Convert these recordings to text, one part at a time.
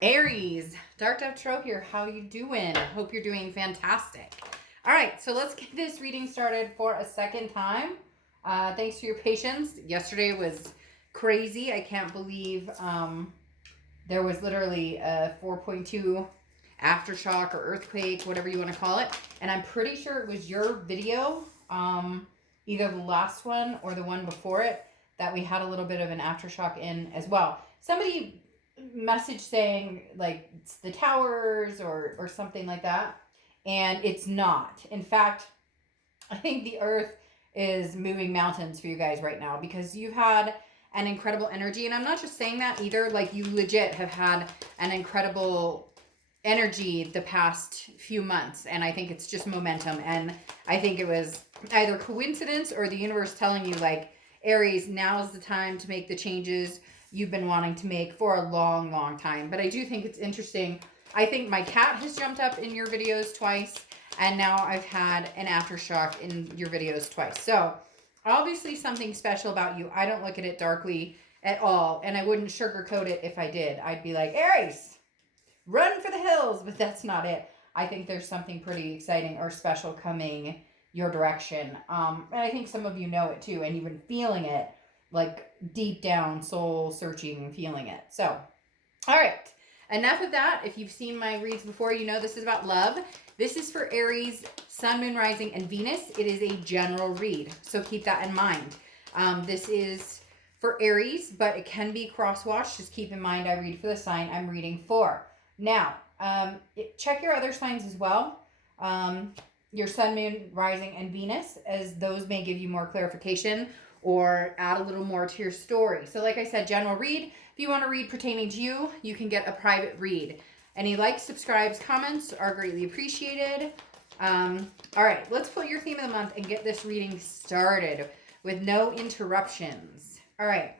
Aries, Dark Dove Tarot here. How you doing? Hope you're doing fantastic. All right, so let's get this reading started for a second time. Thanks for your patience. Yesterday was crazy. I can't believe there was literally a 4.2 aftershock or earthquake, whatever you want to call it. And I'm pretty sure it was your video, either the last one or the one before it, that we had a little bit of an aftershock in as well. Somebody message saying like it's the towers or something like that, and it's not. In fact, I think the earth is moving mountains for you guys right now because you've had an incredible energy. And I'm not just saying that either, like you legit have had an incredible energy the past few months, and I think it's just momentum. And I think it was either coincidence or the universe telling you, like, Aries, now's the time to make the changes you've been wanting to make for a long time. But I do think it's interesting. I think my cat has jumped up in your videos twice, and now I've had an aftershock in your videos twice. So obviously something special about you. I don't look at it darkly at all, and I wouldn't sugarcoat it if I did. I'd be like, Aries, run for the hills, but that's not it. I think there's something pretty exciting or special coming your direction. And I think some of you know it too, and you've been feeling it, like deep down, soul searching, feeling it. So, all right, enough of that. If you've seen my reads before, you know this is about love. This is for Aries, Sun, Moon, Rising, and Venus. It is a general read, so keep that in mind. This is for Aries, but it can be crosswatched. Just keep in mind I read for the sign I'm reading for. Now, check your other signs as well. Your Sun, Moon, Rising, and Venus, as those may give you more clarification or add a little more to your story. So like I said, general read. If you want to read pertaining to you, you can get a private read. Any likes, subscribes, comments are greatly appreciated. All right, let's pull your theme of the month and get this reading started with no interruptions. All right.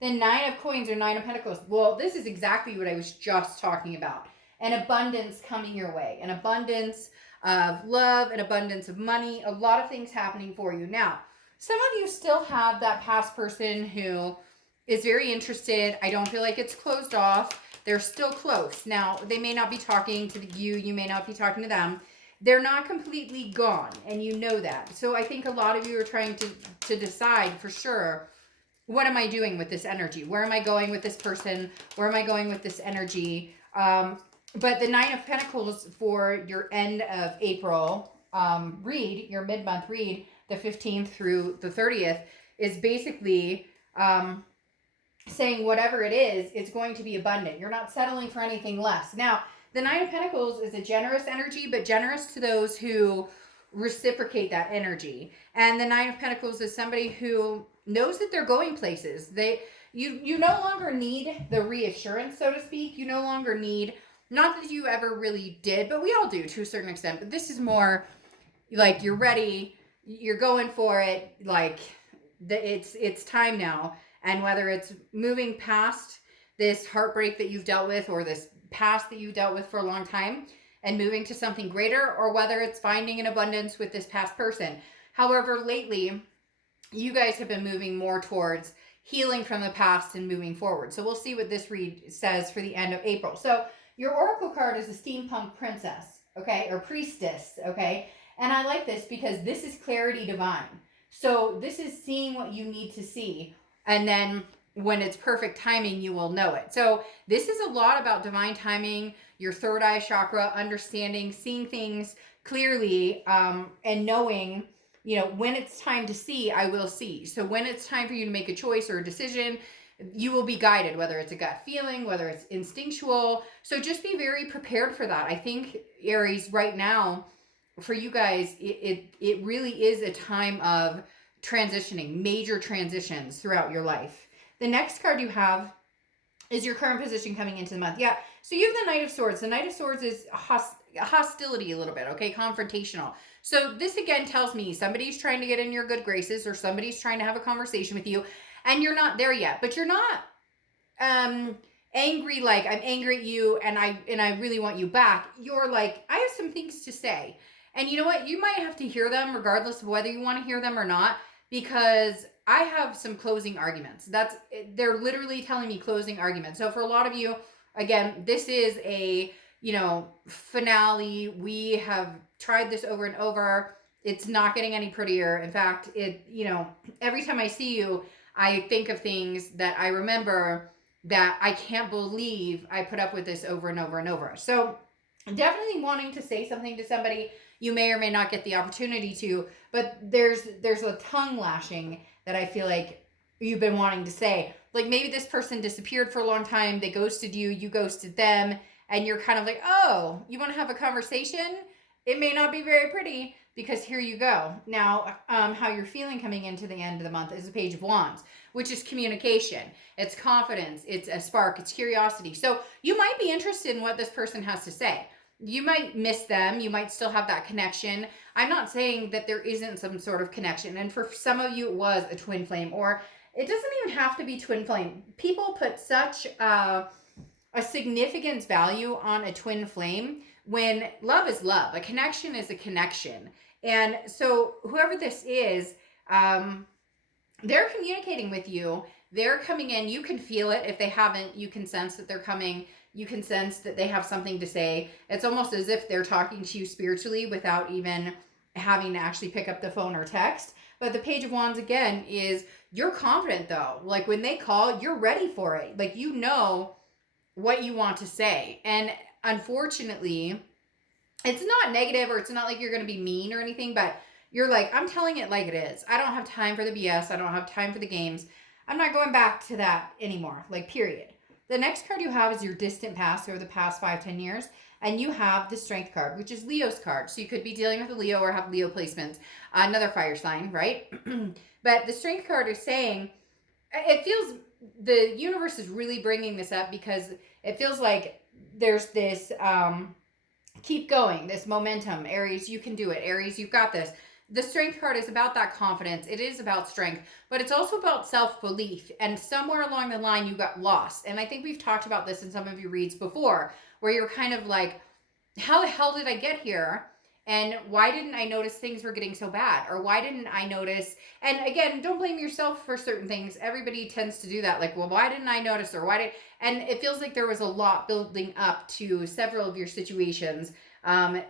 The Nine of Coins or Nine of Pentacles. Well, this is exactly what I was just talking about. An abundance coming your way. An abundance of love, an abundance of money, a lot of things happening for you. Now, some of you still have that past person who is very interested. I don't feel like it's closed off. They're still close. Now, they may not be talking to you. You may not be talking to them. They're not completely gone, and you know that. So I think a lot of you are trying to decide for sure, what am I doing with this energy? Where am I going with this person? Where am I going with this energy? But the Nine of Pentacles for your end of April read, your mid-month read, the 15th through the 30th, is basically saying whatever it is, it's going to be abundant. You're not settling for anything less. Now, the Nine of Pentacles is a generous energy, but generous to those who reciprocate that energy. And the Nine of Pentacles is somebody who knows that they're going places. You no longer need the reassurance, so to speak. You no longer need, not that you ever really did, but we all do to a certain extent. But this is more like you're ready, you're going for it, like it's time now. And whether it's moving past this heartbreak that you've dealt with or this past that you dealt with for a long time and moving to something greater, or whether it's finding an abundance with this past person. However, lately, you guys have been moving more towards healing from the past and moving forward. So we'll see what this read says for the end of April. So your oracle card is a steampunk princess, okay, or priestess, okay? And I like this because this is clarity divine. So this is seeing what you need to see, and then when it's perfect timing, you will know it. So this is a lot about divine timing, your third eye chakra, understanding, seeing things clearly, and knowing, you know, when it's time to see, I will see. So when it's time for you to make a choice or a decision, you will be guided, whether it's a gut feeling, whether it's instinctual. So just be very prepared for that. I think, Aries, right now, for you guys, it really is a time of transitioning, major transitions throughout your life. The next card you have is your current position coming into the month. Yeah, so you have the Knight of Swords. The Knight of Swords is hostility a little bit, okay? Confrontational. So this again tells me somebody's trying to get in your good graces, or somebody's trying to have a conversation with you, and you're not there yet. But you're not angry, like I'm angry at you and I really want you back. You're like, I have some things to say. And you know what? You might have to hear them regardless of whether you want to hear them or not, because I have some closing arguments. They're literally telling me closing arguments. So for a lot of you, again, this is a, finale. We have tried this over and over. It's not getting any prettier. In fact, every time I see you, I think of things that I remember that I can't believe I put up with this over and over and over. So definitely wanting to say something to somebody. You may or may not get the opportunity to, but there's a tongue lashing that I feel like you've been wanting to say. Like maybe this person disappeared for a long time, they ghosted you, you ghosted them, and you're kind of like, oh, you want to have a conversation? It may not be very pretty, because here you go. Now, how you're feeling coming into the end of the month is the Page of Wands, which is communication. It's confidence. It's a spark. It's curiosity. So you might be interested in what this person has to say. You might miss them. You might still have that connection. I'm not saying that there isn't some sort of connection. And for some of you, it was a twin flame, or it doesn't even have to be twin flame. People put such a significance value on a twin flame when love is love. A connection is a connection. And so whoever this is, they're communicating with you. They're coming in. You can feel it. If they haven't, you can sense that they're coming. You can sense that they have something to say. It's almost as if they're talking to you spiritually without even having to actually pick up the phone or text. But the Page of Wands, again, is you're confident, though. Like when they call, you're ready for it. Like you know what you want to say. And unfortunately, it's not negative, or it's not like you're going to be mean or anything, but you're like, I'm telling it like it is. I don't have time for the BS. I don't have time for the games. I'm not going back to that anymore. Like, period. The next card you have is your distant past, over the past 5-10 years. And you have the Strength card, which is Leo's card. So you could be dealing with a Leo or have Leo placements. Another fire sign, right? But the Strength card is saying, it feels, the universe is really bringing this up because it feels like there's this, keep going, this momentum. Aries, you can do it. Aries, you've got this. The Strength card is about that confidence. It is about strength, but it's also about self-belief. And somewhere along the line, you got lost. And I think we've talked about this in some of your reads before, where you're kind of like, how the hell did I get here? And why didn't I notice things were getting so bad? Or why didn't I notice? And again, don't blame yourself for certain things. Everybody tends to do that. Like, well, why didn't I notice? Or why did, and it feels like there was a lot building up to several of your situations.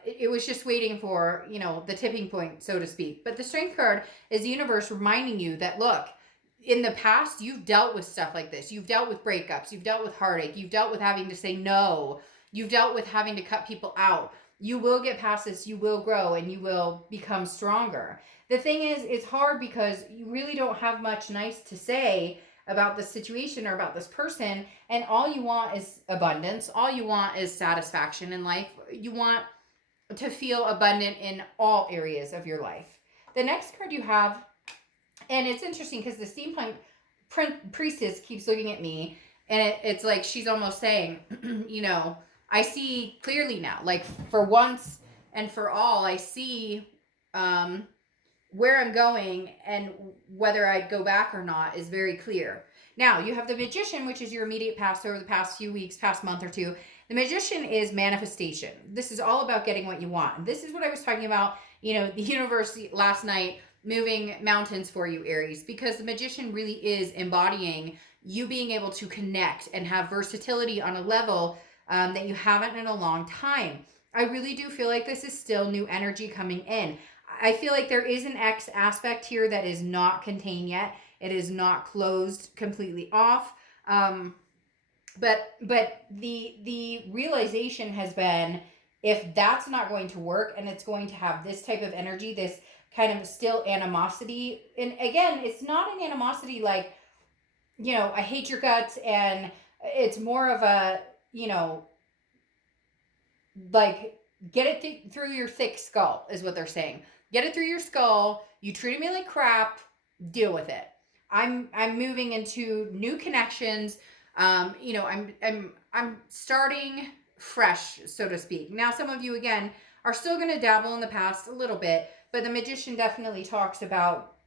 It was just waiting for, the tipping point, so to speak. But the Strength card is the universe reminding you that, look, in the past, you've dealt with stuff like this. You've dealt with breakups. You've dealt with heartache. You've dealt with having to say no. You've dealt with having to cut people out. You will get past this. You will grow and you will become stronger. The thing is, it's hard because you really don't have much nice to say about the situation or about this person, and all you want is abundance. All you want is satisfaction in life. You want to feel abundant in all areas of your life. The next card you have, and it's interesting because the steampunk priestess keeps looking at me, and it's like she's almost saying, I see clearly now. Like, for once and for all, I see where I'm going, and whether I go back or not is very clear. Now, you have the Magician, which is your immediate past over the past few weeks, past month or two. The Magician is manifestation. This is all about getting what you want. And this is what I was talking about, the universe last night moving mountains for you, Aries, because the Magician really is embodying you being able to connect and have versatility on a level that you haven't in a long time. I really do feel like this is still new energy coming in. I feel like there is an X aspect here that is not contained yet. It is not closed completely off. But the realization has been, if that's not going to work and it's going to have this type of energy, this kind of still animosity. And again, it's not an animosity like, I hate your guts, and it's more of a, like, get it through your thick skull is what they're saying. Get it through your skull. You treated me like crap. Deal with it. I'm moving into new connections. I'm starting fresh, so to speak. Now, some of you, again, are still going to dabble in the past a little bit, but the Magician definitely talks about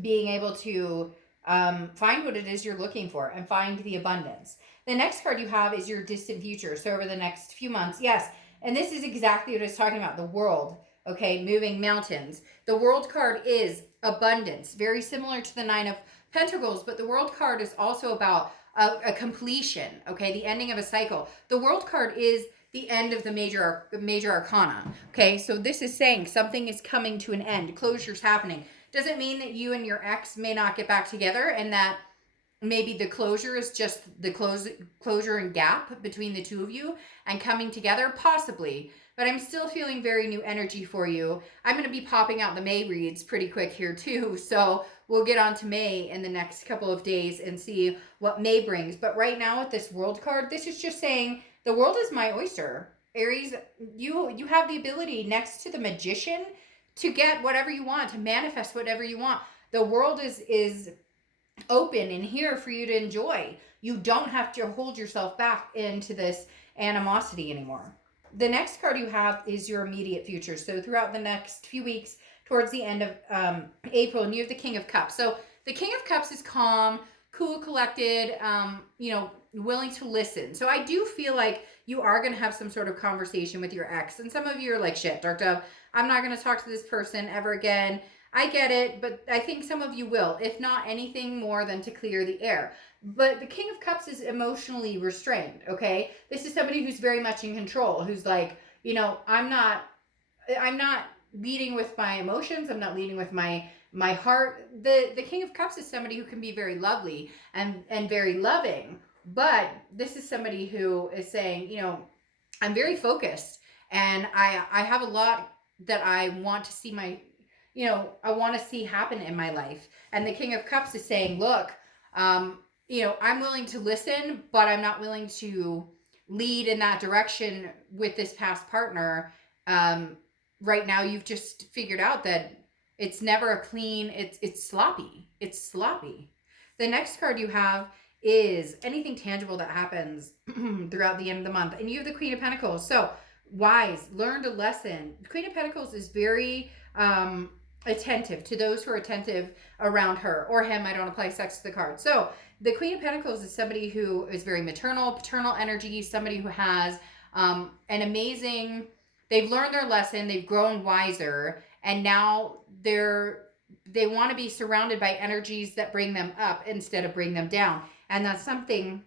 being able to find what it is you're looking for and find the abundance. The next card you have is your distant future. So over the next few months, yes. And this is exactly what I was talking about, the world, okay, moving mountains. The World card is abundance, very similar to the Nine of Pentacles, but the World card is also about a completion, okay, the ending of a cycle. The World card is the end of the major arcana, okay? So this is saying something is coming to an end, closure's happening. Doesn't mean that you and your ex may not get back together, and that maybe the closure is just the closure and gap between the two of you and coming together, possibly. But I'm still feeling very new energy for you. I'm going to be popping out the May reads pretty quick here too. So we'll get on to May in the next couple of days and see what May brings. But right now with this World card, this is just saying the world is my oyster. Aries, you have the ability next to the Magician to get whatever you want, to manifest whatever you want. The world is open and here for you to enjoy. You don't have to hold yourself back into this animosity anymore. The next card you have is your immediate future. So throughout the next few weeks, towards the end of April, and you have the King of Cups. So the King of Cups is calm, cool, collected, willing to listen. So I do feel like you are going to have some sort of conversation with your ex. And some of you are like, shit, Dark Dove, I'm not going to talk to this person ever again. I get it, but I think some of you will, if not anything more than to clear the air. But the King of Cups is emotionally restrained, okay? This is somebody who's very much in control, who's like, I'm not leading with my emotions. I'm not leading with my heart. The King of Cups is somebody who can be very lovely and very loving. But this is somebody who is saying, I'm very focused and I have a lot that I want to see I want to see happen in my life. And the King of Cups is saying, look, I'm willing to listen, but I'm not willing to lead in that direction with this past partner. Right now, you've just figured out that it's never a clean, it's sloppy. It's sloppy. The next card you have is anything tangible that happens throughout the end of the month. And you have the Queen of Pentacles. So wise, learned a lesson. The Queen of Pentacles is very attentive to those who are attentive around her or him. I don't apply sex to the card. So the Queen of Pentacles is somebody who is very maternal, paternal energy, somebody who has an amazing, they've learned their lesson, they've grown wiser, and now they want to be surrounded by energies that bring them up instead of bring them down. And that's something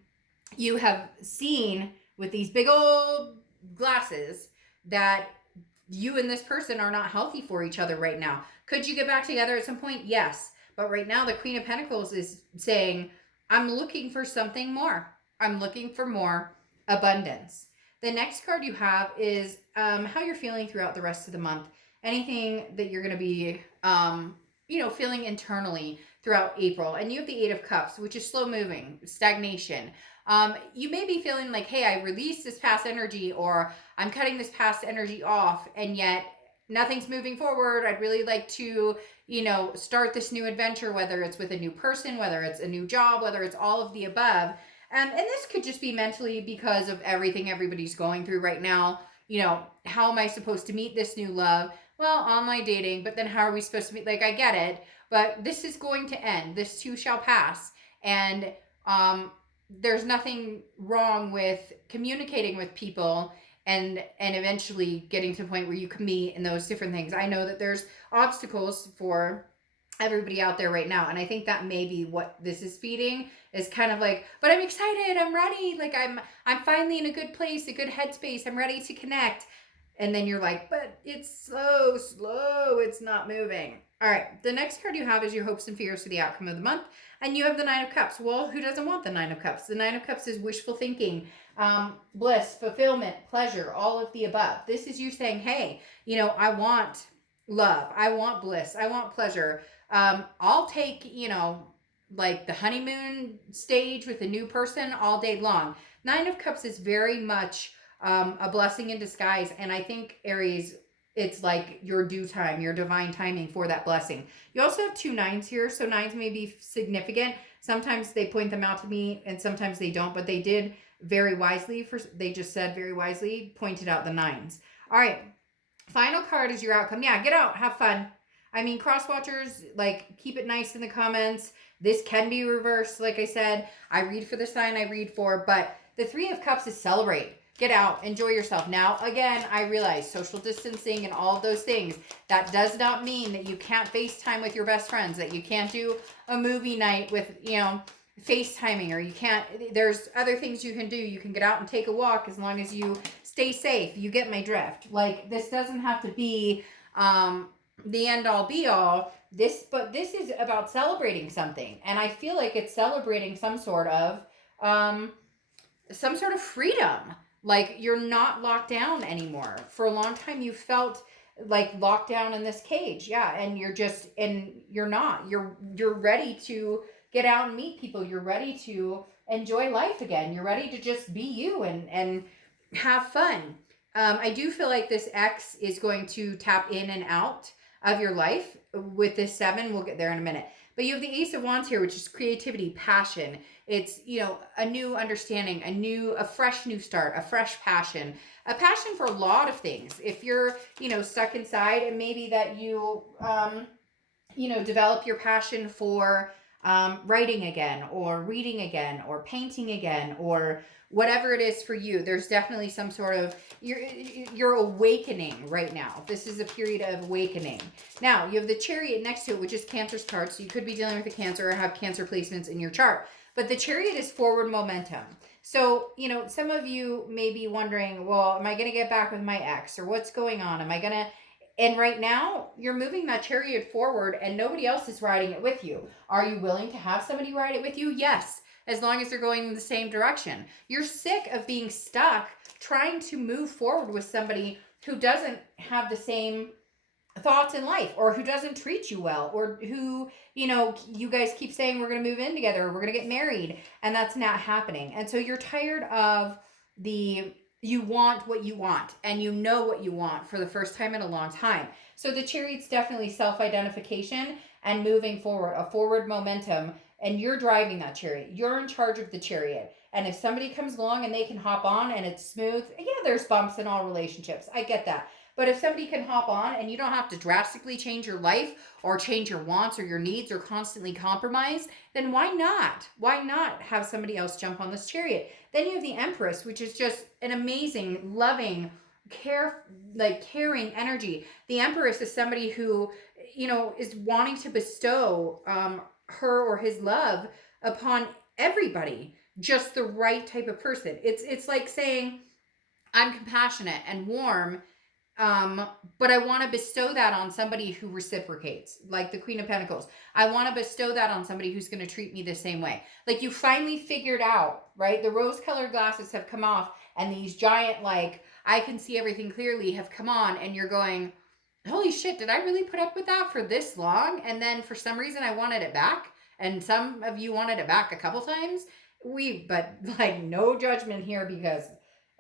you have seen with these big old glasses, that you and this person are not healthy for each other right now. Could you get back together at some point? Yes. But right now, the Queen of Pentacles is saying, I'm looking for something more. I'm looking for more abundance. The next card you have is how you're feeling throughout the rest of the month. Anything that you're going to be, feeling internally throughout April. And you have the Eight of Cups, which is slow moving, stagnation. You may be feeling like, hey, I released this past energy, or I'm cutting this past energy off, and yet nothing's moving forward. I'd really like to, start this new adventure, whether it's with a new person, whether it's a new job, whether it's all of the above. And this could just be mentally because of everything everybody's going through right now. How am I supposed to meet this new love? Well, online dating, but then how are we supposed to meet? Like, I get it, but this is going to end. This too shall pass. And there's nothing wrong with communicating with people and eventually getting to a point where you can meet and those different things. I know that there's obstacles for everybody out there right now, and I think that may be what this is feeding, is kind of like, but I'm excited, I'm ready, like I'm finally in a good place, a good headspace, I'm ready to connect. And then you're like, but it's slow, it's not moving. All right, the next card you have is your hopes and fears for the outcome of the month. And you have the Nine of Cups. Well, who doesn't want the Nine of Cups? The Nine of Cups is wishful thinking, bliss, fulfillment, pleasure, all of the above. This is you saying, hey, I want love, I want bliss, I want pleasure. I'll take, like the honeymoon stage with a new person all day long. Nine of Cups is very much a blessing in disguise. And I think, Aries, it's like your due time, your divine timing for that blessing. You also have 2 9s here, so 9s may be significant. Sometimes they point them out to me and sometimes they don't, but they did very wisely. They just said very wisely, pointed out the 9s. All right, final card is your outcome. Yeah, get out, have fun. I mean, cross watchers, like, keep it nice in the comments. This can be reversed. Like I said, I read for the sign I read for, but the 3 of Cups is celebrate. Get out, enjoy yourself. Now, again, I realize social distancing and all of those things, that does not mean that you can't FaceTime with your best friends, that you can't do a movie night with, FaceTiming, or you can't, there's other things you can do. You can get out and take a walk as long as you stay safe. You get my drift. Like, this doesn't have to be the end all be all. But this is about celebrating something. And I feel like it's celebrating some sort of freedom. Like, you're not locked down anymore. For a long time, you felt like locked down in this cage. Yeah. And you're not. You're ready to get out and meet people. You're ready to enjoy life again. You're ready to just be you and have fun. I do feel like this X is going to tap in and out of your life with this 7. We'll get there in a minute. But you have the Ace of Wands here, which is creativity, passion. It's, a new understanding, a fresh new start, a fresh passion, a passion for a lot of things. If you're, stuck inside, and maybe that you, develop your passion for writing again, or reading again, or painting again, or whatever it is for you. There's definitely some sort of, you're awakening right now. This is a period of awakening. Now, you have the Chariot next to it, which is Cancer's card. So you could be dealing with a Cancer or have Cancer placements in your chart. But the Chariot is forward momentum. So, some of you may be wondering, well, am I going to get back with my ex? Or what's going on? And right now, you're moving that Chariot forward and nobody else is riding it with you. Are you willing to have somebody ride it with you? Yes, as long as they're going in the same direction. You're sick of being stuck trying to move forward with somebody who doesn't have the same thoughts in life, or who doesn't treat you well, or who, you guys keep saying we're going to move in together, or we're going to get married, and that's not happening. And so you're tired of you want what you want, and you know what you want for the first time in a long time. So the Chariot's definitely self-identification and moving forward, a forward momentum, and you're driving that Chariot. You're in charge of the Chariot. And if somebody comes along and they can hop on and it's smooth, yeah, there's bumps in all relationships. I get that. But if somebody can hop on and you don't have to drastically change your life or change your wants or your needs or constantly compromise, then why not? Why not have somebody else jump on this Chariot? Then you have the Empress, which is just an amazing, loving, caring energy. The Empress is somebody who, is wanting to bestow her or his love upon everybody, just the right type of person. It's like saying, I'm compassionate and warm, but I want to bestow that on somebody who reciprocates, like the Queen of Pentacles. I want to bestow that on somebody who's going to treat me the same way. Like, you finally figured out, right? The rose-colored glasses have come off, and these giant, I can see everything clearly have come on, and you're going, holy shit, did I really put up with that for this long? And then for some reason I wanted it back, and some of you wanted it back a couple times. But no judgment here, because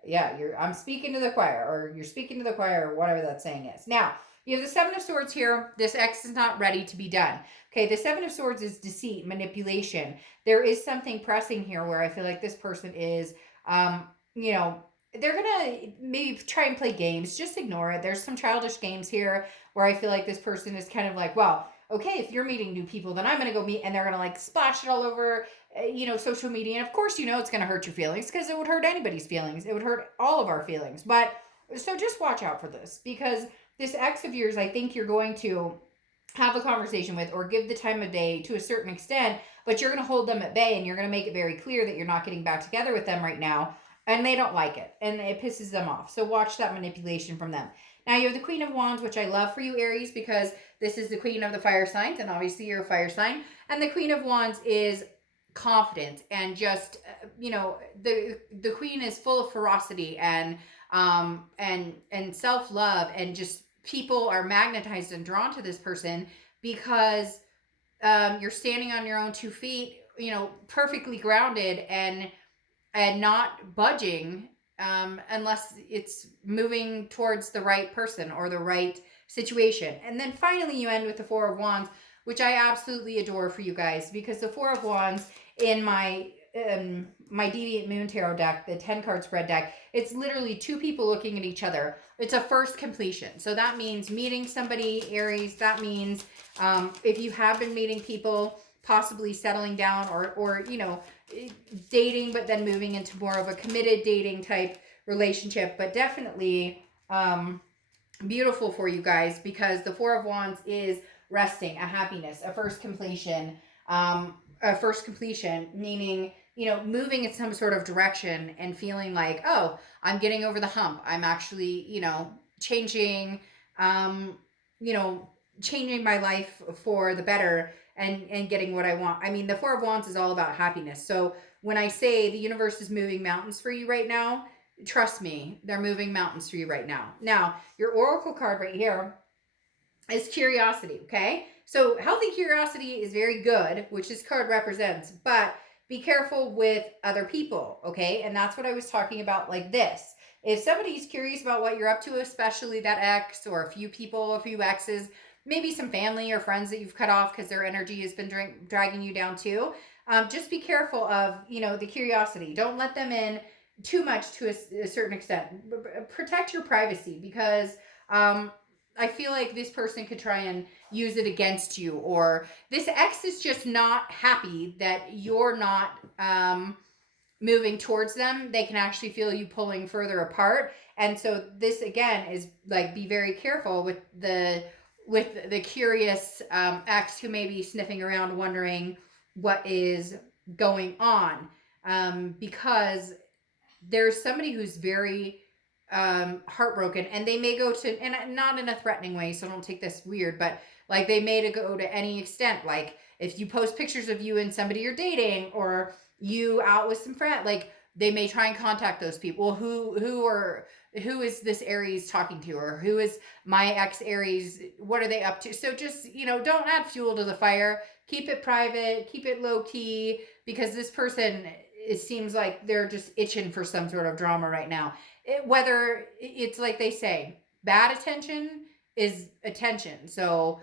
yeah, I'm speaking to the choir, or you're speaking to the choir, or whatever that saying is. Now, you have the 7 of Swords here. This X is not ready to be done. Okay, the 7 of Swords is deceit, manipulation. There is something pressing here where I feel like this person is, they're going to maybe try and play games. Just ignore it. There's some childish games here where I feel like this person is kind of like, well, okay, if you're meeting new people, then I'm going to go meet, and they're going to splash it all over, social media. And of course, it's going to hurt your feelings, because it would hurt anybody's feelings. It would hurt all of our feelings. But so just watch out for this, because this ex of yours, I think you're going to have a conversation with, or give the time of day to a certain extent, but you're going to hold them at bay, and you're going to make it very clear that you're not getting back together with them right now. And they don't like it, and it pisses them off. So watch that manipulation from them. Now you have the Queen of Wands, which I love for you, Aries, because this is the queen of the fire signs, and obviously you're a fire sign. And the Queen of Wands is confident, and just, the queen is full of ferocity and self-love, and just people are magnetized and drawn to this person because you're standing on your own 2 feet, perfectly grounded and not budging unless it's moving towards the right person or the right situation. And then finally you end with the 4 of Wands, which I absolutely adore for you guys, because the 4 of Wands in my Deviant Moon Tarot deck, the 10 card spread deck, it's literally 2 people looking at each other. It's a first completion. So that means meeting somebody, Aries. That means if you have been meeting people, possibly settling down, or dating, but then moving into more of a committed dating type relationship, but definitely beautiful for you guys, because the Four of Wands is resting, a happiness, a first completion, meaning, you know, moving in some sort of direction and feeling like, oh, I'm getting over the hump. I'm actually, you know, changing, you know, changing my life for the better, and getting what I want. I mean, the Four of Wands is all about happiness. So when I say the universe is moving mountains for you right now, trust me, they're moving mountains for you right now. Now, your oracle card right here is curiosity, okay? So healthy curiosity is very good, which this card represents, but be careful with other people, okay? And that's what I was talking about, like this. If somebody's curious about what you're up to, especially that ex or a few people, a few exes, maybe some family or friends that you've cut off because their energy has been dragging you down too, just be careful of, you know, the curiosity. Don't let them in too much to a certain extent. Protect your privacy, because I feel like this person could try and use it against you, or this ex is just not happy that you're not moving towards them. They can actually feel you pulling further apart. And so this again is like, be very careful with the curious ex who may be sniffing around wondering what is going on, because there's somebody who's very heartbroken, and they may go to, and not in a threatening way, so don't take this weird, but like they may go to any extent. Like if you post pictures of you and somebody you're dating, or you out with some friend, like they may try and contact those people. Who is this Aries talking to, or who is my ex Aries, what are they up to? So just, you know, don't add fuel to the fire. Keep it private, keep it low key, because this person, it seems like they're just itching for some sort of drama right now. Whether it's like they say, bad attention is attention. So,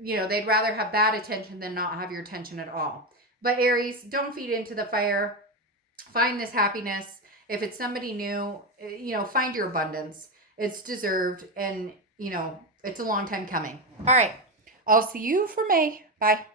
you know, they'd rather have bad attention than not have your attention at all. But Aries, don't feed into the fire. Find this happiness. If it's somebody new, you know, find your abundance. It's deserved, and, you know, it's a long time coming. All right. I'll see you for May. Bye.